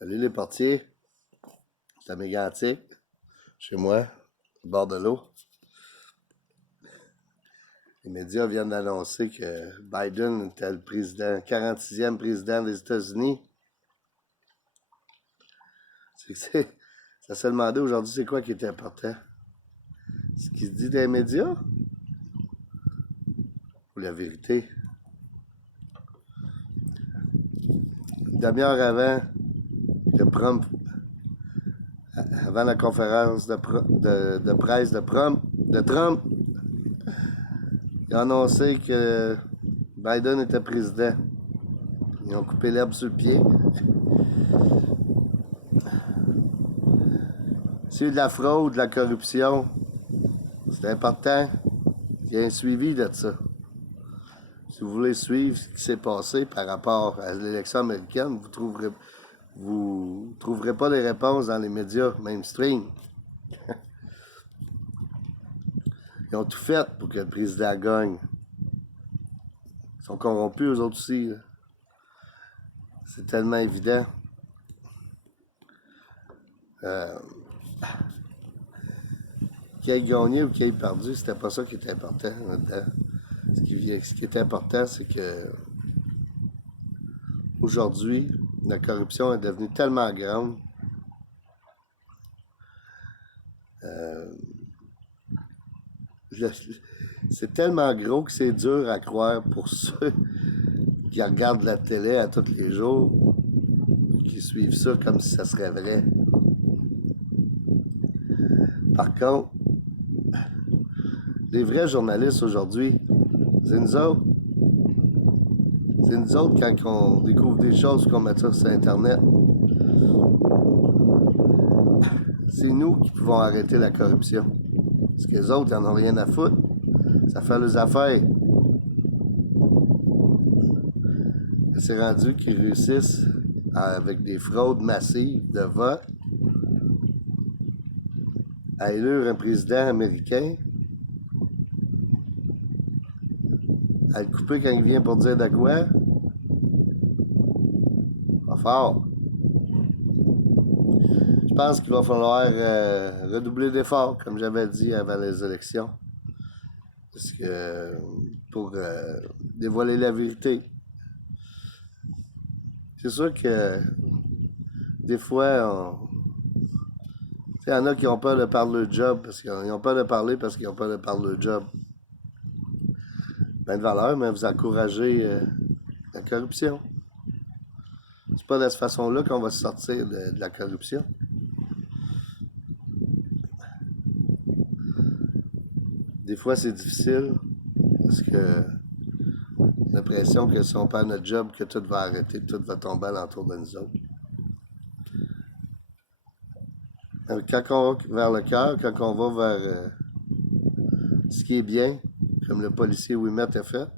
Salut les portiers, c'est à Mégantic, chez moi, au bord de l'eau. Les médias viennent d'annoncer que Biden était le président, 46e président des États-Unis. Ça se demandait aujourd'hui c'est quoi qui était important. Ce qui se dit dans les médias ou la vérité? Une demi-heure avant la conférence de presse de Trump, il a annoncé que Biden était président. Ils ont coupé l'herbe sur le pied. S'il y a eu de la fraude, de la corruption, c'est important qu'il y ait un suivi de ça. Si vous voulez suivre ce qui s'est passé par rapport à l'élection américaine, vous trouverez pas les réponses dans les médias mainstream. Ils ont tout fait pour que le président gagne. Ils sont corrompus, eux autres aussi. Là. C'est tellement évident. Qu'il ait gagné ou qu'il ait perdu, c'était pas ça qui était important là-dedans. Ce qui est important, c'est que aujourd'hui, la corruption est devenue tellement grande. C'est tellement gros que c'est dur à croire pour ceux qui regardent la télé à tous les jours, qui suivent ça comme si ça serait vrai. Par contre, les vrais journalistes aujourd'hui, c'est nous autres. C'est nous autres quand on découvre des choses qu'on met ça sur Internet. C'est nous qui pouvons arrêter la corruption. Parce que les autres, ils n'en ont rien à foutre. Ça fait leurs affaires. C'est rendu qu'ils réussissent avec des fraudes massives de vote à élire un président américain, à le couper quand il vient pour dire de quoi. Pas fort. Je pense qu'il va falloir redoubler d'efforts, comme j'avais dit avant les élections. Parce que pour dévoiler la vérité. C'est sûr que des fois, il y en a qui ont peur de parler leur job, parce qu'ils ont peur de parler parce qu'ils ont peur de parler leur job. Ben de valeur, mais vous encouragez la corruption. C'est pas de cette façon-là qu'on va sortir de la corruption. Des fois, c'est difficile parce que j'ai l'impression que si on perd notre job, que tout va arrêter, tout va tomber alentour de nous autres. Quand on va vers le cœur, quand on va vers ce qui est bien, comme le policier Ouimet a fait,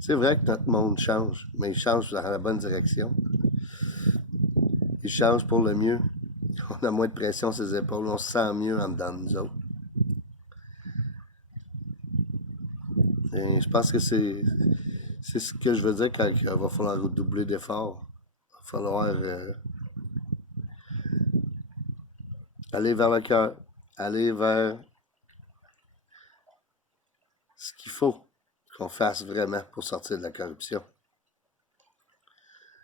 c'est vrai que notre monde change, mais il change dans la bonne direction. Il change pour le mieux. On a moins de pression sur les épaules, on se sent mieux en dedans de nous autres. Et je pense que c'est ce que je veux dire quand il va falloir redoubler d'efforts. Il va falloir aller vers le cœur, aller vers ce qu'il faut qu'on fasse vraiment pour sortir de la corruption.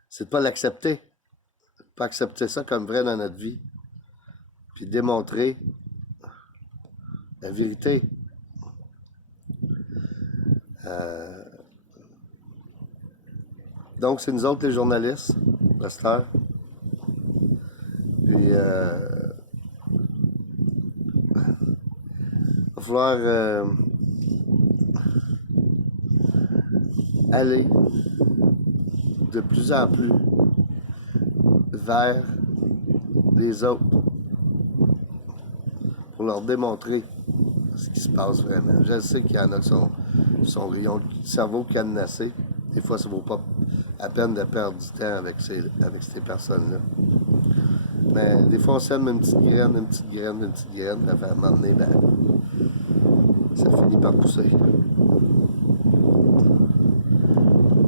C'est de pas l'accepter. Pas accepter ça comme vrai dans notre vie. Puis démontrer la vérité. Donc, c'est nous autres les journalistes, à cette heure. Puis, il va falloir aller de plus en plus vers les autres pour leur démontrer ce qui se passe vraiment. Je sais qu'il y en a qui ont le cerveau cadenassé. Des fois, ça ne vaut pas la peine de perdre du temps avec ces personnes-là. Mais des fois, on sème une petite graine, puis à un moment donné, ben, ça finit par pousser.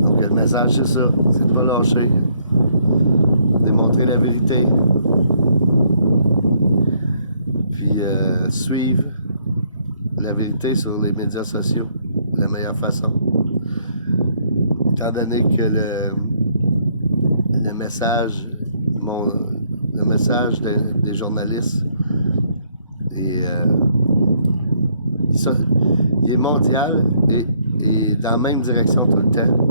Donc, le message, c'est ça. C'est de ne pas lâcher. démontrer la vérité, puis suivre la vérité sur les médias sociaux, la meilleure façon. Étant donné que le message, le message des journalistes est, il est mondial et dans la même direction tout le temps.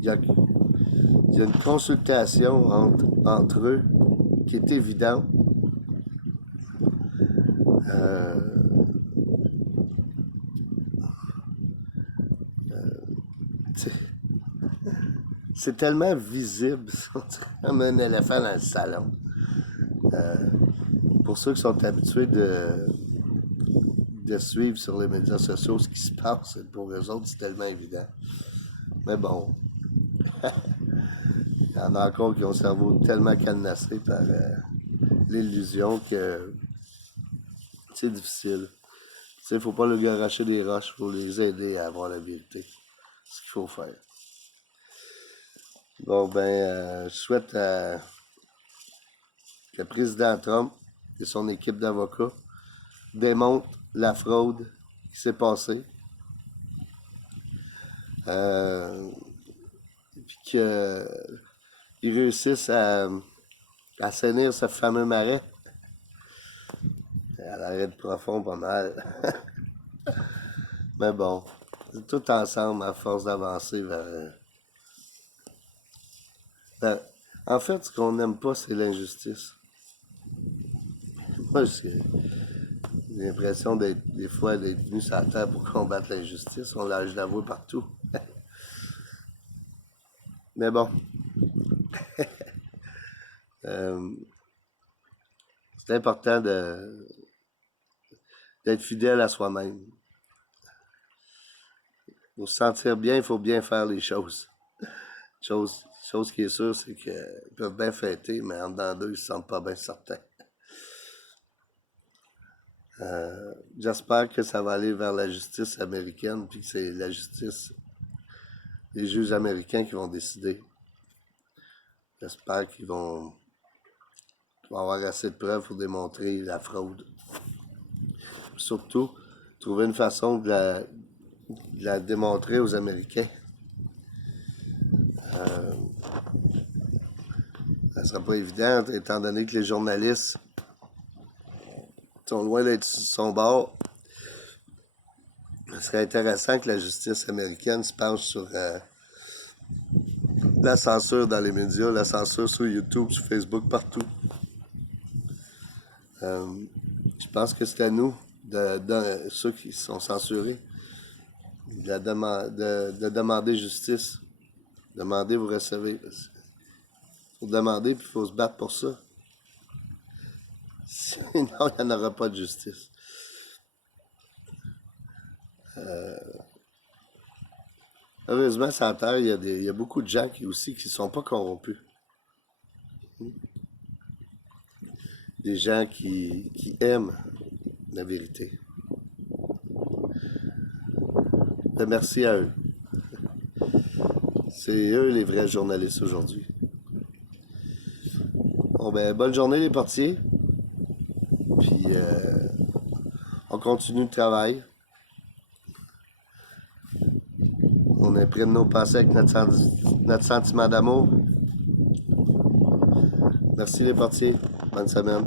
Il y a une consultation entre eux qui est évidente. C'est tellement visible, comme un éléphant dans le salon. Pour ceux qui sont habitués de suivre sur les médias sociaux ce qui se passe, pour eux autres, c'est tellement évident. Mais bon, il y en a encore qui ont le cerveau tellement cadenassé par l'illusion que c'est difficile. Il ne faut pas leur garocher des roches, il faut les aider à avoir la vérité. C'est ce qu'il faut faire. Bon, ben, je souhaite que le président Trump et son équipe d'avocats démontrent la fraude qui s'est passée. Puis qu'ils réussissent à assainir ce fameux marais. Elle arrête profond pas mal. Mais bon, c'est tout ensemble à force d'avancer vers... En fait, ce qu'on n'aime pas, c'est l'injustice. Moi, j'ai l'impression des fois d'être venu sur la terre pour combattre l'injustice. On l'a, je la vois partout. Mais bon. C'est important d'être fidèle à soi-même. Pour se sentir bien, il faut bien faire les choses. Chose qui est sûre, c'est qu'ils peuvent bien fêter, mais en dedans d'eux, ils ne se sentent pas bien certains. J'espère que ça va aller vers la justice américaine, puis que c'est la justice, les juges américains qui vont décider. J'espère qu'ils vont avoir assez de preuves pour démontrer la fraude. Surtout, trouver une façon de la démontrer aux Américains. Ça ne sera pas évident, étant donné que les journalistes sont loin d'être sur son bord. Ce serait intéressant que la justice américaine se penche sur la censure dans les médias, la censure sur YouTube, sur Facebook, partout. Je pense que c'est à nous, ceux qui sont censurés, de demander justice. Demandez, vous recevez. Il faut demander, puis il faut se battre pour ça. Sinon, il n'y en aura pas de justice. Heureusement, sur la Terre, il y a beaucoup de gens qui ne sont pas corrompus. Des gens qui aiment la vérité. Ben, merci à eux. C'est eux les vrais journalistes aujourd'hui. Bon, ben, bonne journée les portiers. Puis, on continue le travail. On imprime nos pensées avec notre sentiment d'amour. Merci les portiers. Bonne semaine.